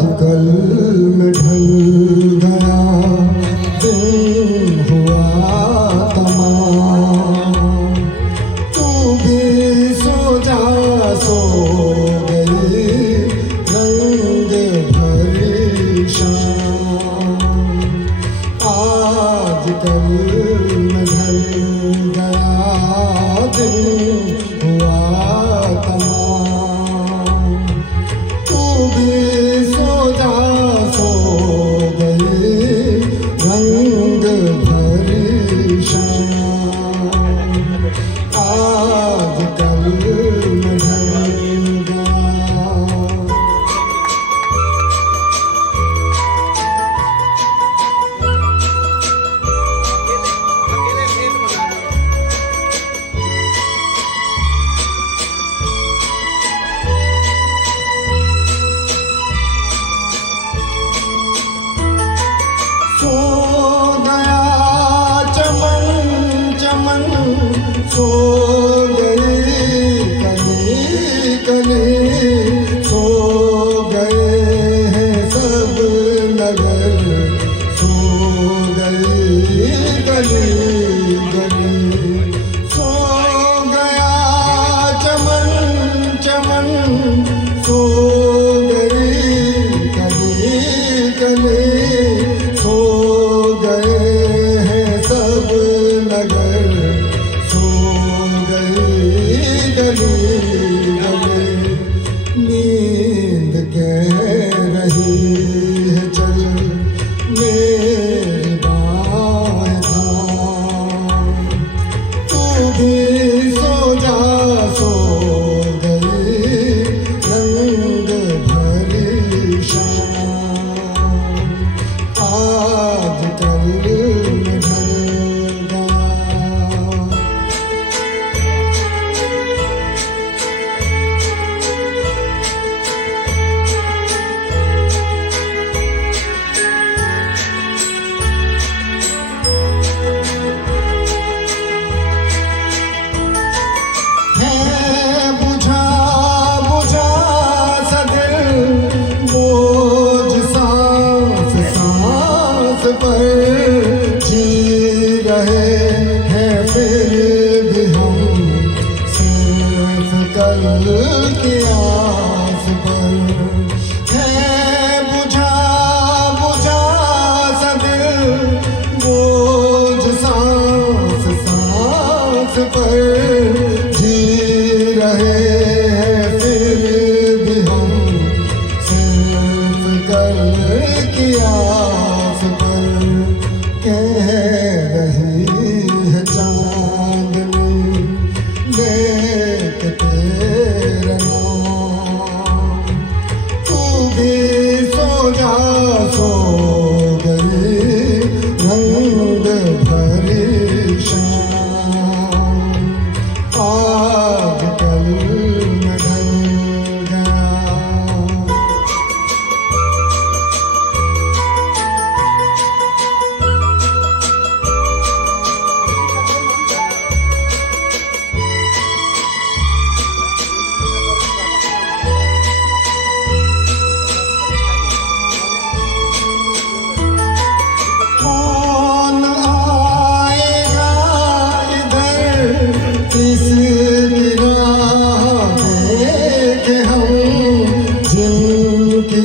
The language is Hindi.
आजकल में ढल गया दिन हुआ तमाम, तू भी सो जा सो गई रंग भरी शाम। आजकल में ढल गया दिन हुआ तमाम, तू भी सो जा सो गई रंग भरी शाम। आजकल में ढल गया। सो गया चमन चमन, सो गई कली कली, सो गए हैं सब नगर, सो गई गली गली। सो गया चमन चमन, सो गई कली कली, सो गए हैं सब नगर, सो गई गली गली। नींद कह रही है चल मेरी बाहें थाम, तू भी सो जा सो गई रंग भरी शाम। आजकल में ढल गया। है बुझा बुझा सा दिल, बोझ सांस सांस पर जी रहे हैं फिर भी हम सिर्फ कल की आस पर। है बुझा बुझा सा दिल, बोझ सांस सांस पर जी रहे हैं फिर भी हम सिर्फ कल की आस पर। कह रही है चांदनी देख तेरा नाम, तू भी सो जा सो गई रंग भरी शाम। आजकल में ढल गया। कौन आएगा इधर किसकी राह देखे हम, जिनकी